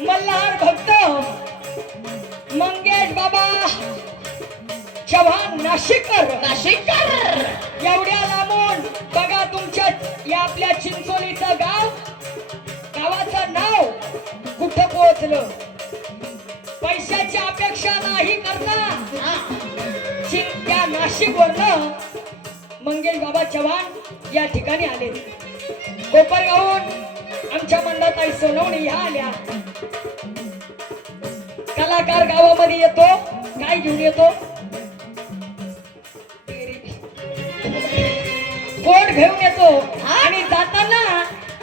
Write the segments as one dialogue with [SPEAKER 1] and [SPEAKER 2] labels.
[SPEAKER 1] मल्हार भक्त मंगेश बाबा चव्हाण नाशिककर.
[SPEAKER 2] नाशिककर.
[SPEAKER 1] एवढ्या लांबून बघा तुमच्या या आपल्या चिंचोलीचं गाव गावाचं नाव कुठं पोहोचलं? पैशाची अपेक्षा नाही करता. त्या नाशिक वरनं मंगेश बाबा चव्हाण या ठिकाणी आले. कोपरगावून आमच्या मंडळाताई सोनवणी ह्या आल्या. कलाकार गावामध्ये येतो काय घेऊन येतो? कोट घेऊन येतो? आणि जाताना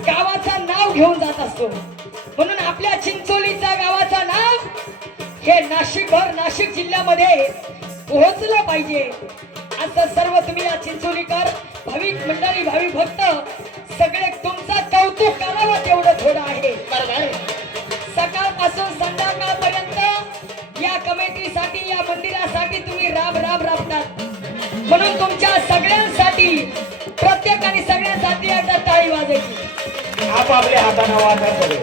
[SPEAKER 1] गावाचं नाव घेऊन जात असतो. म्हणून आपल्या चिंचोलीचा गावाचं नाव हे नाशिकभर नाशिक जिल्ह्यामध्ये पोहोचलं पाहिजे. असं सर्व तुम्ही या चिंचोलीकर भाविक मंडळी भाविक भक्त सगळे तुमचं कौतुक आहे सकाळपासून संध्याकाळपर्यंत या कमिटीसाठी या मंदिरासाठी तुम्ही राब राब राबतात म्हणून तुमच्या सगळ्यांसाठी प्रत्येकाने सगळ्यांसाठी एकदा टाळी वाजायची
[SPEAKER 3] आपापल्या हाताने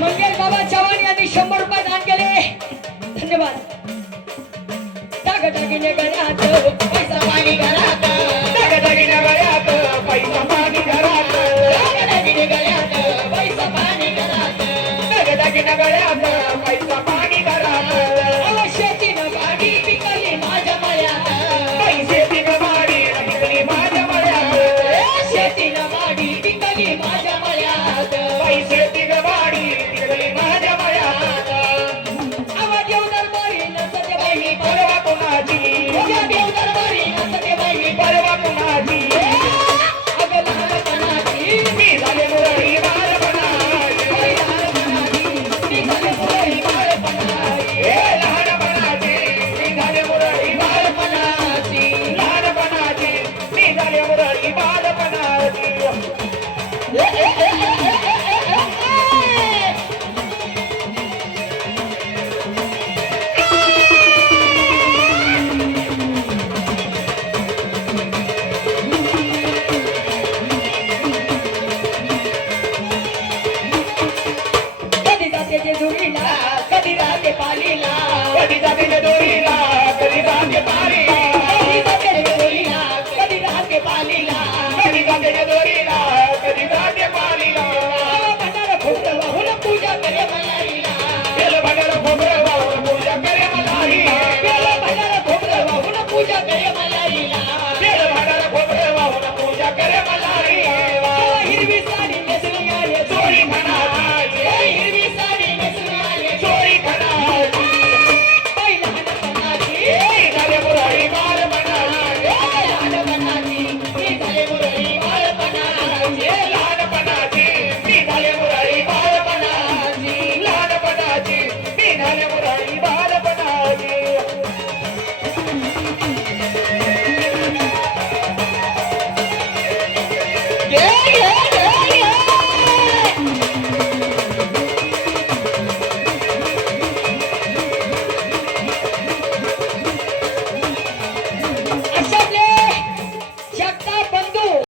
[SPEAKER 1] मंगेश बाबा चव्हाण यांनी शंभर रुपये दान केले धन्यवाद टाकटाकीने गळ्यात पैसा
[SPEAKER 2] पाणी घरात
[SPEAKER 1] ganhada,
[SPEAKER 3] vai trabalhar. బాధపడాలి